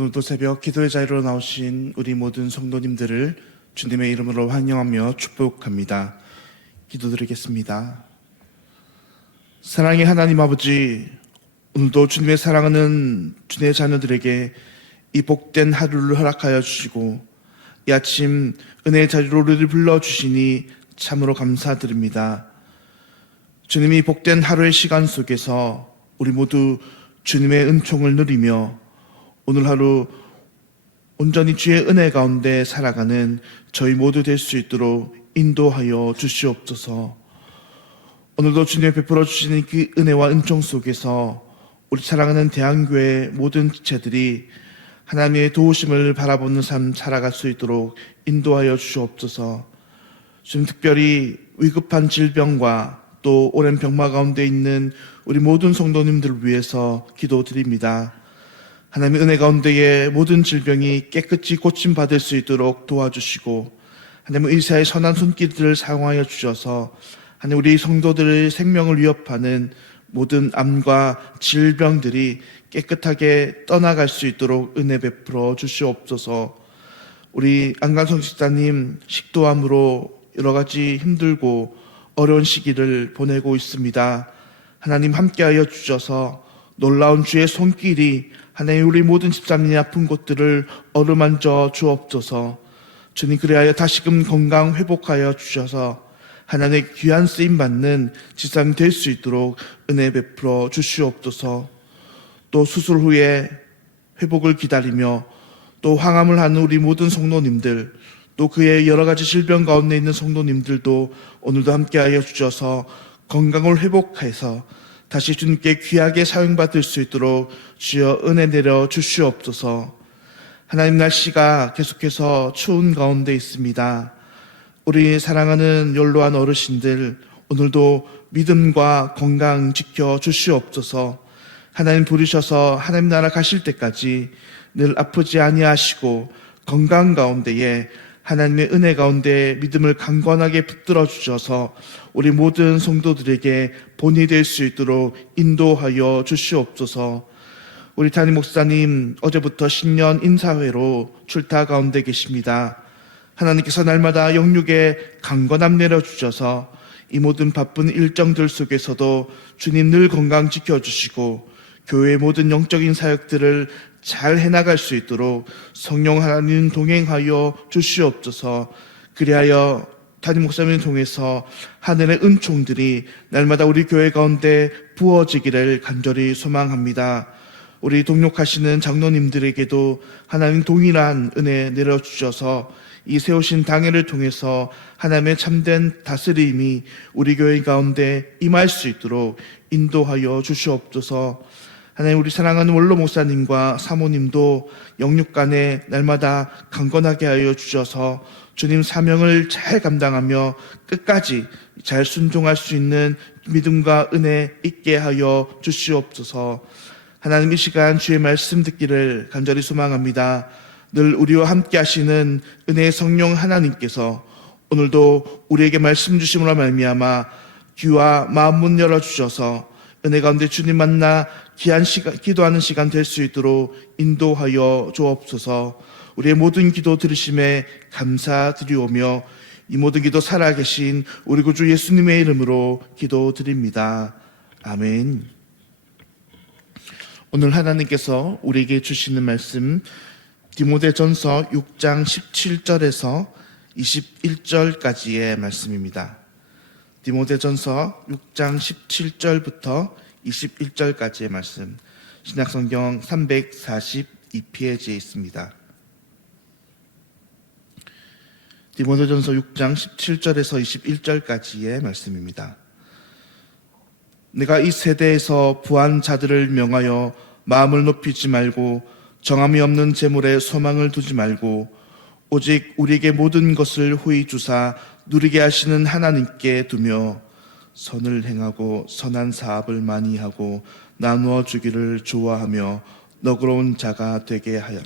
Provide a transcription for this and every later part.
오늘도 새벽 기도의 자리로 나오신 우리 모든 성도님들을 주님의 이름으로 환영하며 축복합니다. 기도드리겠습니다. 사랑의 하나님 아버지, 오늘도 주님의 사랑하는 주님의 자녀들에게 이 복된 하루를 허락하여 주시고 이 아침 은혜의 자리로 우리를 불러주시니 참으로 감사드립니다. 주님이 복된 하루의 시간 속에서 우리 모두 주님의 은총을 누리며 오늘 하루 온전히 주의 은혜 가운데 살아가는 저희 모두 될 수 있도록 인도하여 주시옵소서. 오늘도 주님이 베풀어 주시는 그 은혜와 은총 속에서 우리 사랑하는 대한교회 모든 지체들이 하나님의 도우심을 바라보는 삶 살아갈 수 있도록 인도하여 주시옵소서. 지금 특별히 위급한 질병과 또 오랜 병마 가운데 있는 우리 모든 성도님들을 위해서 기도드립니다. 하나님의 은혜 가운데에 모든 질병이 깨끗이 고침받을 수 있도록 도와주시고 하나님의 의사의 선한 손길들을 사용하여 주셔서 하나님 우리 성도들의 생명을 위협하는 모든 암과 질병들이 깨끗하게 떠나갈 수 있도록 은혜 베풀어 주시옵소서. 우리 안간성 집사님 식도암으로 여러 가지 힘들고 어려운 시기를 보내고 있습니다. 하나님 함께하여 주셔서 놀라운 주의 손길이 하나님 우리 모든 집사님의 아픈 곳들을 어루만져 주옵소서. 주님 그리하여 다시금 건강 회복하여 주셔서 하나님의 귀한 쓰임 받는 집사님 될 수 있도록 은혜 베풀어 주시옵소서. 또 수술 후에 회복을 기다리며 또 항암을 하는 우리 모든 성도님들, 또 그의 여러 가지 질병 가운데 있는 성도님들도 오늘도 함께하여 주셔서 건강을 회복해서 다시 주님께 귀하게 사용받을 수 있도록 주여 은혜 내려 주시옵소서. 하나님, 날씨가 계속해서 추운 가운데 있습니다. 우리 사랑하는 연로한 어르신들 오늘도 믿음과 건강 지켜 주시옵소서. 하나님 부르셔서 하나님 나라 가실 때까지 늘 아프지 아니하시고 건강 가운데에 하나님의 은혜 가운데 믿음을 강건하게 붙들어 주셔서 우리 모든 성도들에게 본이 될 수 있도록 인도하여 주시옵소서. 우리 담임 목사님 어제부터 신년 인사회로 출타 가운데 계십니다. 하나님께서 날마다 영육에 강건함 내려주셔서 이 모든 바쁜 일정들 속에서도 주님 늘 건강 지켜주시고 교회의 모든 영적인 사역들을 잘 해나갈 수 있도록 성령 하나님 동행하여 주시옵소서. 그리하여 담임 목사님을 통해서 하늘의 은총들이 날마다 우리 교회 가운데 부어지기를 간절히 소망합니다. 우리 동역하시는 장로님들에게도 하나님 동일한 은혜 내려주셔서 이 세우신 당회를 통해서 하나님의 참된 다스림이 우리 교회 가운데 임할 수 있도록 인도하여 주시옵소서. 하나님, 우리 사랑하는 원로 목사님과 사모님도 영육간에 날마다 강건하게 하여 주셔서 주님 사명을 잘 감당하며 끝까지 잘 순종할 수 있는 믿음과 은혜 있게 하여 주시옵소서. 하나님, 이 시간 주의 말씀 듣기를 간절히 소망합니다. 늘 우리와 함께 하시는 은혜의 성령 하나님께서 오늘도 우리에게 말씀 주심으로 말미암아 귀와 마음 문 열어주셔서 은혜 가운데 주님 만나 귀한 시간, 기도하는 시간 될 수 있도록 인도하여 주옵소서. 우리의 모든 기도 들으심에 감사드리오며 이 모든 기도 살아계신 우리 구주 예수님의 이름으로 기도드립니다. 아멘. 오늘 하나님께서 우리에게 주시는 말씀 디모데전서 6장 17절에서 21절까지의 말씀입니다. 디모데전서 6장 17절부터 21절까지의 말씀, 신약성경 342페이지에 있습니다. 디모데전서 6장 17절에서 21절까지의 말씀입니다. 내가 이 세대에서 부한 자들을 명하여 마음을 높이지 말고 정함이 없는 재물에 소망을 두지 말고 오직 우리에게 모든 것을 후히 주사 누리게 하시는 하나님께 두며 선을 행하고 선한 사업을 많이 하고 나누어 주기를 좋아하며 너그러운 자가 되게 하여라.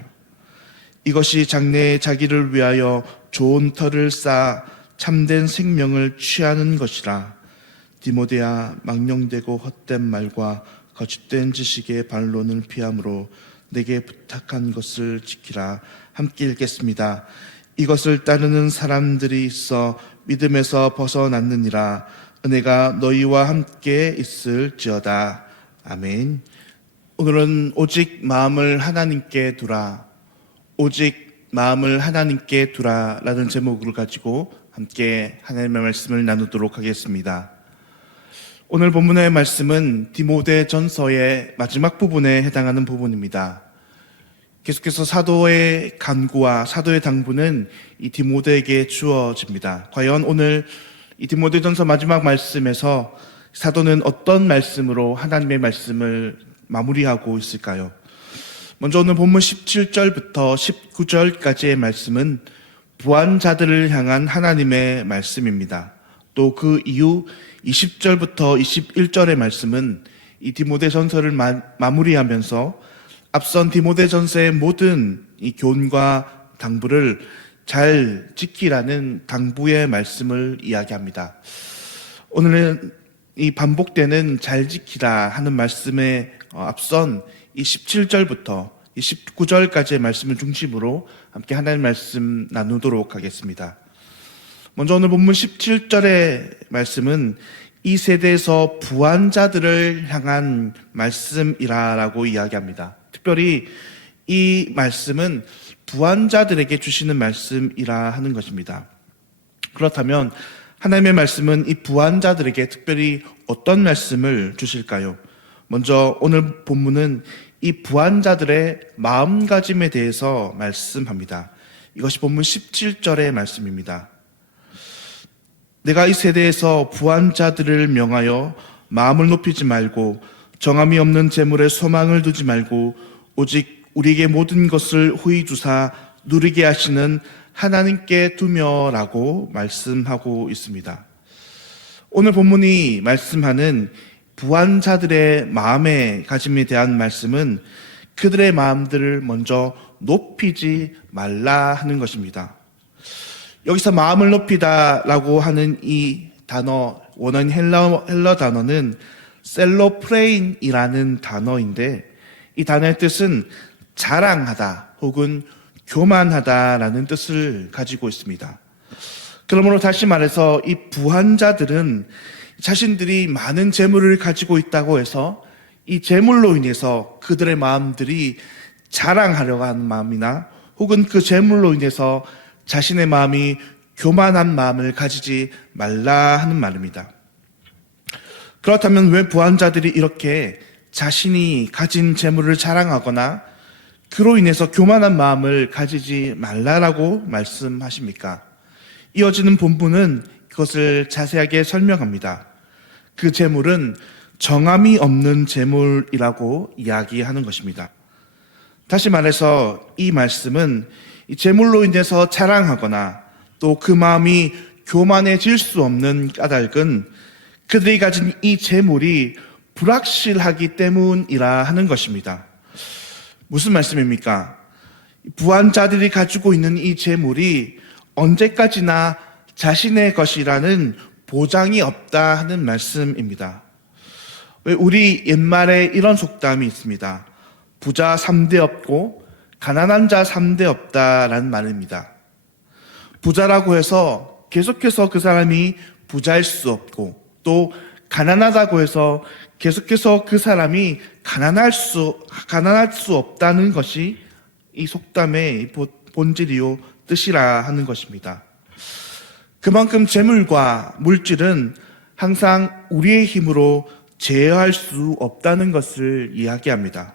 이것이 장래에 자기를 위하여 좋은 터를 쌓아 참된 생명을 취하는 것이라. 디모데야, 망령되고 헛된 말과 거짓된 지식의 반론을 피함으로 내게 부탁한 것을 지키라. 함께 읽겠습니다. 이것을 따르는 사람들이 있어 믿음에서 벗어났느니라. 은혜가 너희와 함께 있을지어다. 아멘. 오늘은 오직 마음을 하나님께 두라. 오직 마음을 하나님께 두라 라는 제목을 가지고 함께 하나님의 말씀을 나누도록 하겠습니다. 오늘 본문의 말씀은 디모데전서의 마지막 부분에 해당하는 부분입니다. 계속해서 사도의 간구와 사도의 당부는 이 디모데에게 주어집니다. 과연 오늘 이 디모데전서 마지막 말씀에서 사도는 어떤 말씀으로 하나님의 말씀을 마무리하고 있을까요? 먼저 오늘 본문 17절부터 19절까지의 말씀은 부한 자들을 향한 하나님의 말씀입니다. 또 그 이후 20절부터 21절의 말씀은 이 디모데전서를 마무리하면서 앞선 디모데전서의 모든 이 교훈과 당부를 잘 지키라는 당부의 말씀을 이야기합니다. 오늘은 이 반복되는 잘 지키라 하는 말씀에 앞선 이 17절부터 이 19절까지의 말씀을 중심으로 함께 하나님의 말씀 나누도록 하겠습니다. 먼저 오늘 본문 17절의 말씀은 이 세대에서 부한 자들을 향한 말씀이라고 이야기합니다. 특별히 이 말씀은 부한 자들에게 주시는 말씀이라 하는 것입니다. 그렇다면 하나님의 말씀은 이 부한 자들에게 특별히 어떤 말씀을 주실까요? 먼저 오늘 본문은 이 부한 자들의 마음가짐에 대해서 말씀합니다. 이것이 본문 17절의 말씀입니다. 내가 이 세대에서 부한 자들을 명하여 마음을 높이지 말고 정함이 없는 재물에 소망을 두지 말고 오직 우리에게 모든 것을 후히 주사 누리게 하시는 하나님께 두며라고 말씀하고 있습니다. 오늘 본문이 말씀하는 부한 자들의 마음의 가짐에 대한 말씀은 그들의 마음들을 먼저 높이지 말라 하는 것입니다. 여기서 마음을 높이다라고 하는 이 단어, 원어인 헬러 단어는 셀로프레인이라는 단어인데 이 단어의 뜻은 자랑하다 혹은 교만하다라는 뜻을 가지고 있습니다. 그러므로 다시 말해서 이 부한 자들은 자신들이 많은 재물을 가지고 있다고 해서 이 재물로 인해서 그들의 마음들이 자랑하려고 하는 마음이나 혹은 그 재물로 인해서 자신의 마음이 교만한 마음을 가지지 말라 하는 말입니다. 그렇다면 왜 부한 자들이 이렇게 자신이 가진 재물을 자랑하거나 그로 인해서 교만한 마음을 가지지 말라라고 말씀하십니까? 이어지는 본문은 그것을 자세하게 설명합니다. 그 재물은 정함이 없는 재물이라고 이야기하는 것입니다. 다시 말해서 이 말씀은 이 재물로 인해서 자랑하거나 또 그 마음이 교만해질 수 없는 까닭은 그들이 가진 이 재물이 불확실하기 때문이라 하는 것입니다. 무슨 말씀입니까? 부한 자들이 가지고 있는 이 재물이 언제까지나 자신의 것이라는 보장이 없다 하는 말씀입니다. 우리 옛말에 이런 속담이 있습니다. 부자 3대 없고 가난한 자 3대 없다라는 말입니다. 부자라고 해서 계속해서 그 사람이 부자일 수 없고 또 가난하다고 해서 계속해서 그 사람이 가난할 수 없다는 것이 이 속담의 본질이요 뜻이라 하는 것입니다. 그만큼 재물과 물질은 항상 우리의 힘으로 제어할 수 없다는 것을 이야기합니다.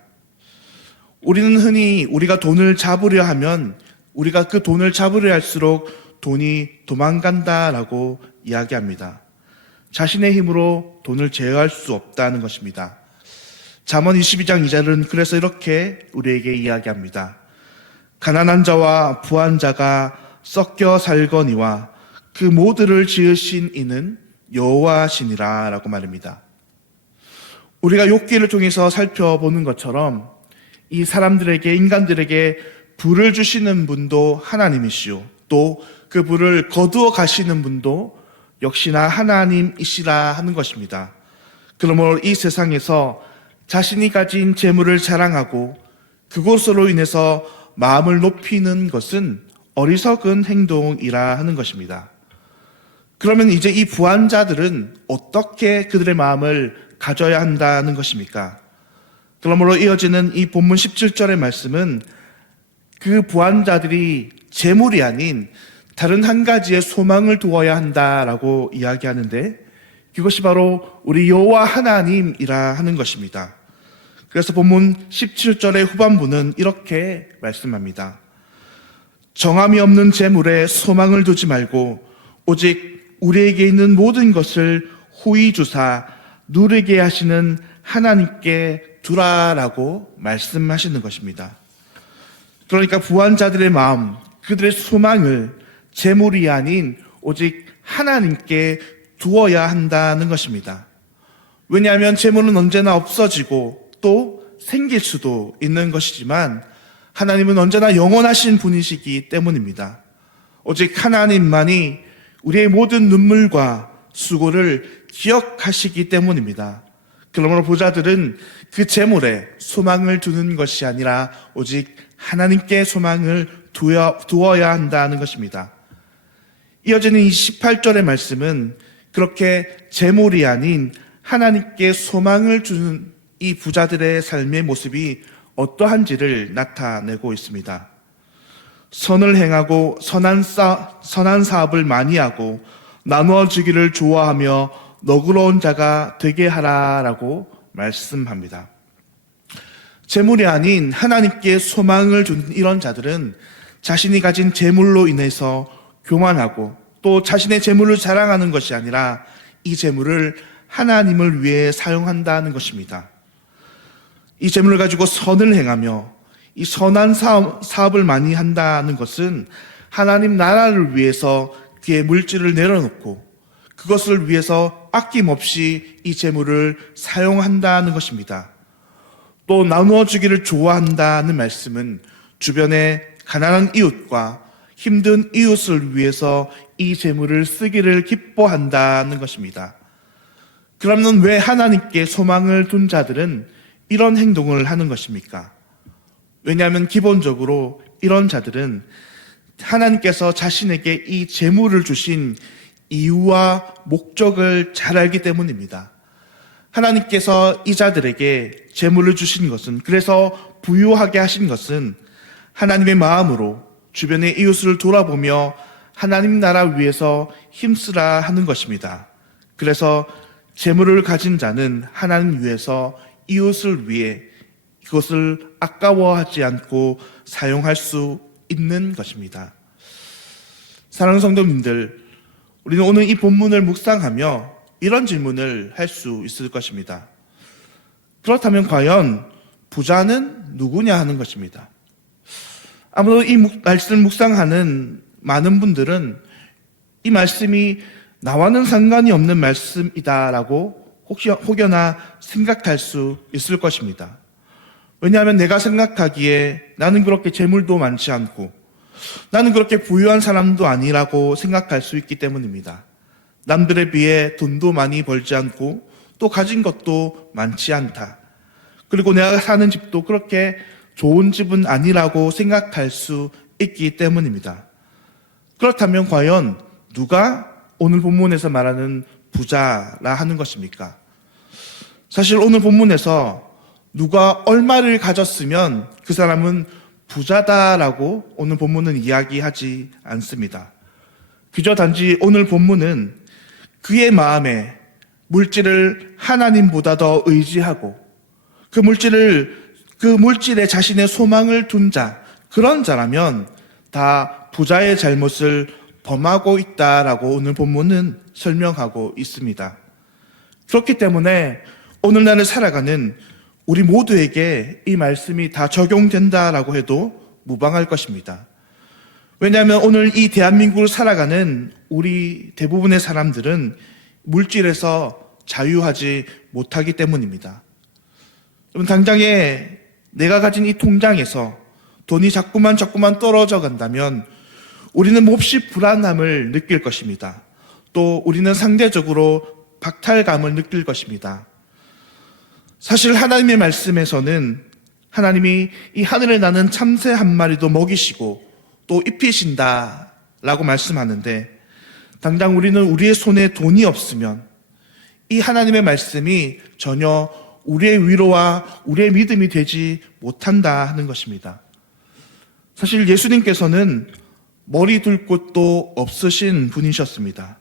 우리는 흔히 우리가 돈을 잡으려 하면 우리가 그 돈을 잡으려 할수록 돈이 도망간다라고 이야기합니다. 자신의 힘으로 돈을 제어할 수 없다는 것입니다. 잠언 22장 2절은 그래서 이렇게 우리에게 이야기합니다. 가난한 자와 부한 자가 섞여 살거니와 그 모두를 지으신 이는 여호와시니라 라고 말입니다. 우리가 욥기를 통해서 살펴보는 것처럼 이 사람들에게, 인간들에게 불을 주시는 분도 하나님이시오, 또 그 불을 거두어 가시는 분도 역시나 하나님이시라 하는 것입니다. 그러므로 이 세상에서 자신이 가진 재물을 자랑하고 그것으로 인해서 마음을 높이는 것은 어리석은 행동이라 하는 것입니다. 그러면 이제 이 부한자들은 어떻게 그들의 마음을 가져야 한다는 것입니까? 그러므로 이어지는 이 본문 17절의 말씀은 그 부한자들이 재물이 아닌 다른 한 가지의 소망을 두어야 한다라고 이야기하는데, 그것이 바로 우리 여호와 하나님이라 하는 것입니다. 그래서 본문 17절의 후반부는 이렇게 말씀합니다. 정함이 없는 재물에 소망을 두지 말고 오직 우리에게 있는 모든 것을 후히 주사 누리게 하시는 하나님께 두라라고 말씀하시는 것입니다. 그러니까 부한자들의 마음, 그들의 소망을 재물이 아닌 오직 하나님께 두어야 한다는 것입니다. 왜냐하면 재물은 언제나 없어지고 또 생길 수도 있는 것이지만 하나님은 언제나 영원하신 분이시기 때문입니다. 오직 하나님만이 우리의 모든 눈물과 수고를 기억하시기 때문입니다. 그러므로 부자들은 그 재물에 소망을 두는 것이 아니라 오직 하나님께 소망을 두어야 한다는 것입니다. 이어지는 이 18절의 말씀은 그렇게 재물이 아닌 하나님께 소망을 주는 이 부자들의 삶의 모습이 어떠한지를 나타내고 있습니다. 선을 행하고 선한 사업을 많이 하고 나누어 주기를 좋아하며 너그러운 자가 되게 하라라고 말씀합니다. 재물이 아닌 하나님께 소망을 두는 이런 자들은 자신이 가진 재물로 인해서 교만하고 또 자신의 재물을 자랑하는 것이 아니라 이 재물을 하나님을 위해 사용한다는 것입니다. 이 재물을 가지고 선을 행하며 이 선한 사업을 많이 한다는 것은 하나님 나라를 위해서 그의 물질을 내려놓고 그것을 위해서 아낌없이 이 재물을 사용한다는 것입니다. 또 나누어 주기를 좋아한다는 말씀은 주변의 가난한 이웃과 힘든 이웃을 위해서 이 재물을 쓰기를 기뻐한다는 것입니다. 그러면 왜 하나님께 소망을 둔 자들은 이런 행동을 하는 것입니까? 왜냐하면 기본적으로 이런 자들은 하나님께서 자신에게 이 재물을 주신 이유와 목적을 잘 알기 때문입니다. 하나님께서 이 자들에게 재물을 주신 것은, 그래서 부유하게 하신 것은 하나님의 마음으로 주변의 이웃을 돌아보며 하나님 나라 위해서 힘쓰라 하는 것입니다. 그래서 재물을 가진 자는 하나님 위해서 이웃을 위해 그것을 아까워하지 않고 사용할 수 있는 것입니다. 사랑하는 성도님들, 우리는 오늘 이 본문을 묵상하며 이런 질문을 할 수 있을 것입니다. 그렇다면 과연 부자는 누구냐 하는 것입니다. 아무래도 이 말씀을 묵상하는 많은 분들은 이 말씀이 나와는 상관이 없는 말씀이다라고 혹여나 생각할 수 있을 것입니다. 왜냐하면 내가 생각하기에 나는 그렇게 재물도 많지 않고 나는 그렇게 부유한 사람도 아니라고 생각할 수 있기 때문입니다. 남들에 비해 돈도 많이 벌지 않고 또 가진 것도 많지 않다. 그리고 내가 사는 집도 그렇게 좋은 집은 아니라고 생각할 수 있기 때문입니다. 그렇다면 과연 누가 오늘 본문에서 말하는 부자라 하는 것입니까? 사실 오늘 본문에서 누가 얼마를 가졌으면 그 사람은 부자다라고 오늘 본문은 이야기하지 않습니다. 그저 단지 오늘 본문은 그의 마음에 물질을 하나님보다 더 의지하고 그 물질에 자신의 소망을 둔 자, 그런 자라면 다 부자의 잘못을 범하고 있다라고 오늘 본문은 설명하고 있습니다. 그렇기 때문에 오늘날을 살아가는 우리 모두에게 이 말씀이 다 적용된다라고 해도 무방할 것입니다. 왜냐하면 오늘 이 대한민국을 살아가는 우리 대부분의 사람들은 물질에서 자유하지 못하기 때문입니다. 여러분, 당장에 내가 가진 이 통장에서 돈이 자꾸만 떨어져 간다면 우리는 몹시 불안함을 느낄 것입니다. 또 우리는 상대적으로 박탈감을 느낄 것입니다. 사실 하나님의 말씀에서는 하나님이 이 하늘에 나는 참새 한 마리도 먹이시고 또 입히신다 라고 말씀하는데, 당장 우리는 우리의 손에 돈이 없으면 이 하나님의 말씀이 전혀 우리의 위로와 우리의 믿음이 되지 못한다 하는 것입니다. 사실 예수님께서는 머리 둘 곳도 없으신 분이셨습니다.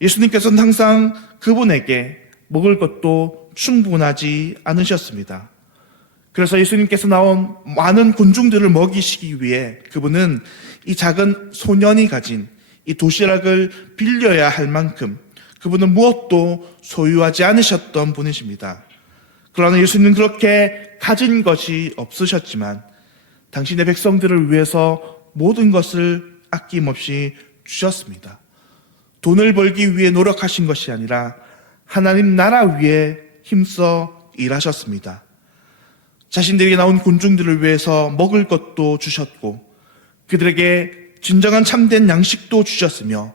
예수님께서는 항상 그분에게 먹을 것도 충분하지 않으셨습니다. 그래서 예수님께서 나온 많은 군중들을 먹이시기 위해 그분은 이 작은 소년이 가진 이 도시락을 빌려야 할 만큼 그분은 무엇도 소유하지 않으셨던 분이십니다. 그러나 예수님은 그렇게 가진 것이 없으셨지만 당신의 백성들을 위해서 모든 것을 아낌없이 주셨습니다. 돈을 벌기 위해 노력하신 것이 아니라 하나님 나라 위해 힘써 일하셨습니다. 자신들에게 나온 군중들을 위해서 먹을 것도 주셨고 그들에게 진정한 참된 양식도 주셨으며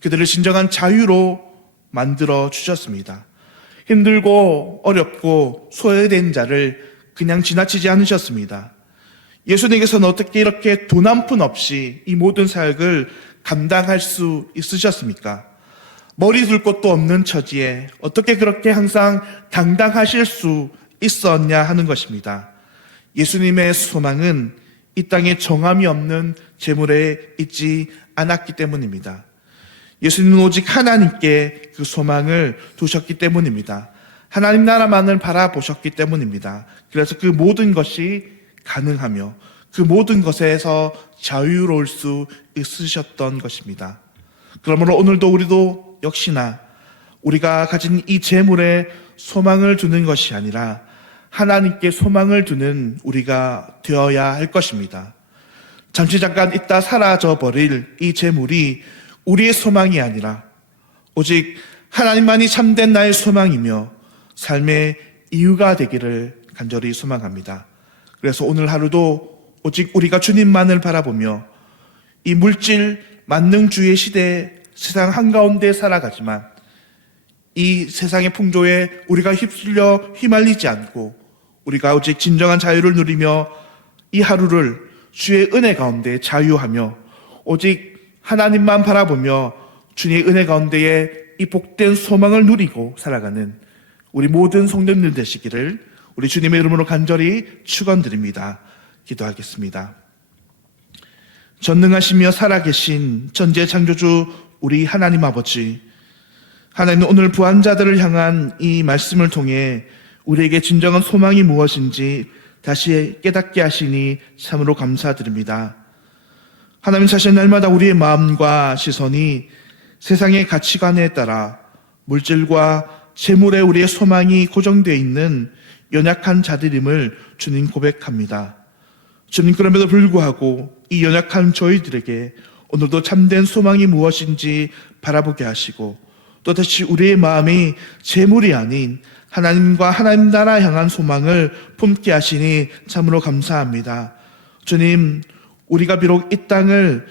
그들을 진정한 자유로 만들어 주셨습니다. 힘들고 어렵고 소외된 자를 그냥 지나치지 않으셨습니다. 예수님께서는 어떻게 이렇게 돈 한 푼 없이 이 모든 사역을 감당할 수 있으셨습니까? 머리 둘 곳도 없는 처지에 어떻게 그렇게 항상 당당하실 수 있었냐 하는 것입니다. 예수님의 소망은 이 땅에 정함이 없는 재물에 있지 않았기 때문입니다. 예수님은 오직 하나님께 그 소망을 두셨기 때문입니다. 하나님 나라만을 바라보셨기 때문입니다. 그래서 그 모든 것이 가능하며 그 모든 것에서 자유로울 수 있으셨던 것입니다. 그러므로 오늘도 우리도 역시나 우리가 가진 이 재물에 소망을 두는 것이 아니라 하나님께 소망을 두는 우리가 되어야 할 것입니다. 잠시 잠깐 있다 사라져 버릴 이 재물이 우리의 소망이 아니라 오직 하나님만이 참된 나의 소망이며 삶의 이유가 되기를 간절히 소망합니다. 그래서 오늘 하루도 오직 우리가 주님만을 바라보며 이 물질 만능주의 시대 세상 한가운데 살아가지만 이 세상의 풍조에 우리가 휩쓸려 휘말리지 않고 우리가 오직 진정한 자유를 누리며 이 하루를 주의 은혜 가운데 자유하며 오직 하나님만 바라보며 주님의 은혜 가운데에 이 복된 소망을 누리고 살아가는 우리 모든 성도님들 되시기를 우리 주님의 이름으로 간절히 축원드립니다. 기도하겠습니다. 전능하시며 살아계신 전지의 창조주 우리 하나님 아버지, 하나님은 오늘 부한자들을 향한 이 말씀을 통해 우리에게 진정한 소망이 무엇인지 다시 깨닫게 하시니 참으로 감사드립니다. 하나님 사실 날마다 우리의 마음과 시선이 세상의 가치관에 따라 물질과 재물에 우리의 소망이 고정되어 있는 연약한 자들임을 주님 고백합니다. 주님, 그럼에도 불구하고 이 연약한 저희들에게 오늘도 참된 소망이 무엇인지 바라보게 하시고 또 다시 우리의 마음이 재물이 아닌 하나님과 하나님 나라 향한 소망을 품게 하시니 참으로 감사합니다. 주님, 우리가 비록 이 땅을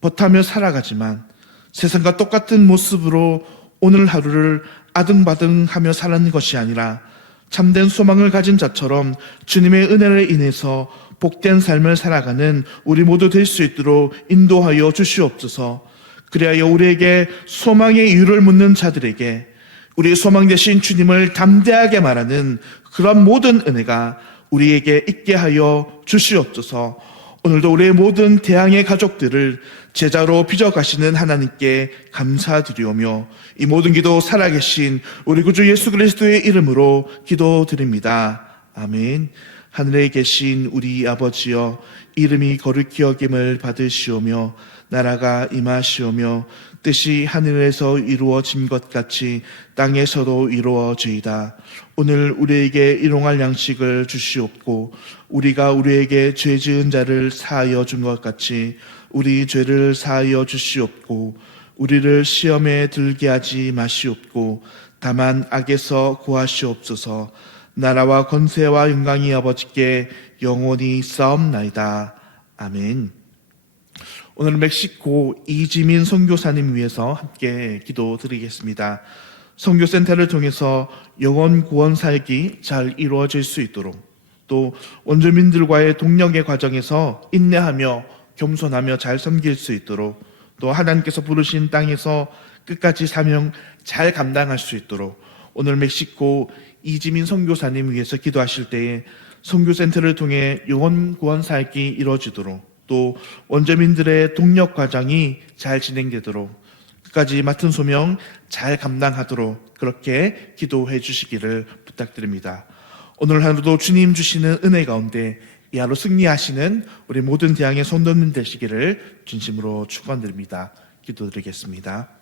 버타며 살아가지만 세상과 똑같은 모습으로 오늘 하루를 아등바등하며 사는 것이 아니라 참된 소망을 가진 자처럼 주님의 은혜를 인해서 복된 삶을 살아가는 우리 모두 될 수 있도록 인도하여 주시옵소서. 그리하여 우리에게 소망의 이유를 묻는 자들에게 우리의 소망 되신 주님을 담대하게 말하는 그런 모든 은혜가 우리에게 있게 하여 주시옵소서. 오늘도 우리의 모든 대항의 가족들을 제자로 빚어가시는 하나님께 감사드리오며 이 모든 기도 살아계신 우리 구주 예수 그리스도의 이름으로 기도드립니다. 아멘. 하늘에 계신 우리 아버지여, 이름이 거룩히 여김을 받으시오며 나라가 임하시오며 뜻이 하늘에서 이루어진 것 같이 땅에서도 이루어지이다. 오늘 우리에게 일용할 양식을 주시옵고 우리가 우리에게 죄 지은 자를 사하여 준 것 같이 우리 죄를 사하여 주시옵고 우리를 시험에 들게 하지 마시옵고 다만 악에서 구하시옵소서. 나라와 권세와 영광이 아버지께 영원히 싸움나이다. 아멘. 오늘 멕시코 이지민 선교사님 위해서 함께 기도드리겠습니다. 선교센터를 통해서 영혼 구원 사역이 잘 이루어질 수 있도록 또 원주민들과의 동력의 과정에서 인내하며 겸손하며 잘 섬길 수 있도록, 또 하나님께서 부르신 땅에서 끝까지 사명 잘 감당할 수 있도록, 오늘 멕시코 이지민 선교사님 위해서 기도하실 때에 선교센터를 통해 영혼 구원 사역이 이루어지도록, 또 원주민들의 동력 과정이 잘 진행되도록, 끝까지 맡은 소명 잘 감당하도록 그렇게 기도해 주시기를 부탁드립니다. 오늘 하루도 주님 주시는 은혜 가운데 이 하루 승리하시는 우리 모든 대항의 성도님 되시기를 진심으로 축원드립니다. 기도드리겠습니다.